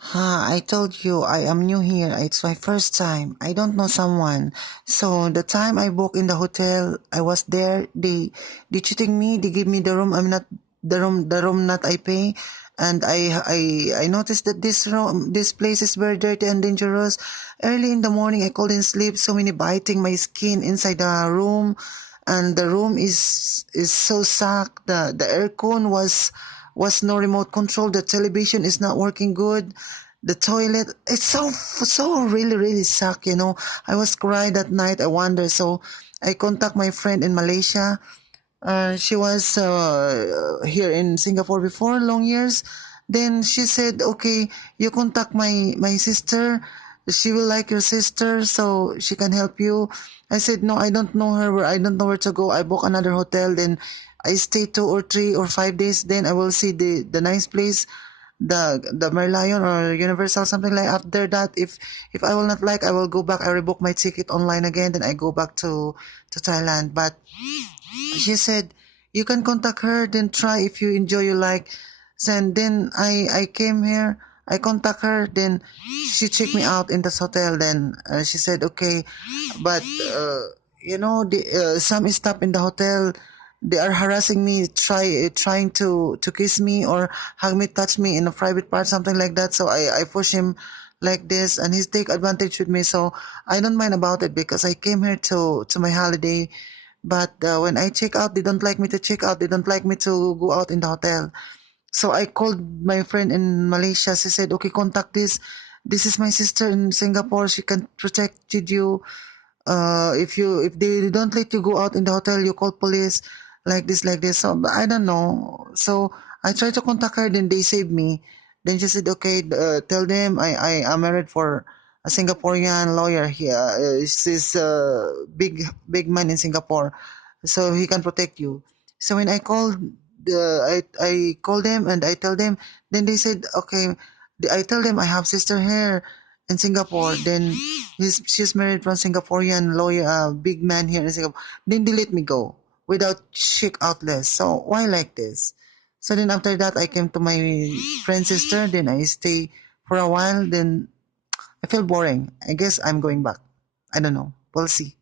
I told you I am new here. It's my first time. I don't know someone. So the time I booked in the hotel, I was there. They cheating me. They give me the room. I'm not the room not I pay. And I noticed that this place is very dirty and dangerous. Early in the morning, I couldn't sleep. So many biting my skin inside the room, and the room is so sucked. The aircon was no remote control. The television is not working good. The toilet, it's so really suck. I was crying that night. I wonder. So I contact my friend in Malaysia. She was here in Singapore before long years. Then she said, okay, you contact my sister. She will like your sister, so she can help you. I said, no, I don't know her. I don't know where to go. I book another hotel. Then I stay 2 or 3 or 5 days. Then I will see the nice place, the Merlion or Universal, something like. After that, if I will not like, I will go back. I rebook my ticket online again. Then I go back to Thailand. But she said, you can contact her, then try if you enjoy, you like. And then I came here, I contact her, then she checked me out in this hotel. Then she said, okay, but some staff in the hotel, they are harassing me, trying to kiss me or hug me, touch me in a private part, something like that. So I push him like this, and he's take advantage with me. So I don't mind about it because I came here to my holiday. But when I check out, they don't like me to check out. They don't like me to go out in the hotel. So I called my friend in Malaysia. She said, okay, contact this. This is my sister in Singapore. She can protect you. If they don't let you go out in the hotel, you call police, like this. So but I don't know. So I tried to contact her. Then they saved me. Then she said, okay, tell them I am married for a Singaporean lawyer here. He's big man in Singapore, so he can protect you. So when I called, I called them and I tell them. Then they said, okay. I tell them I have sister here in Singapore. Then she's married from Singaporean lawyer, big man here in Singapore. Then they let me go without shake out less. So why like this? So then after that, I came to my friend's sister. Then I stay for a while. Then I feel boring. I guess I'm going back. I don't know. We'll see.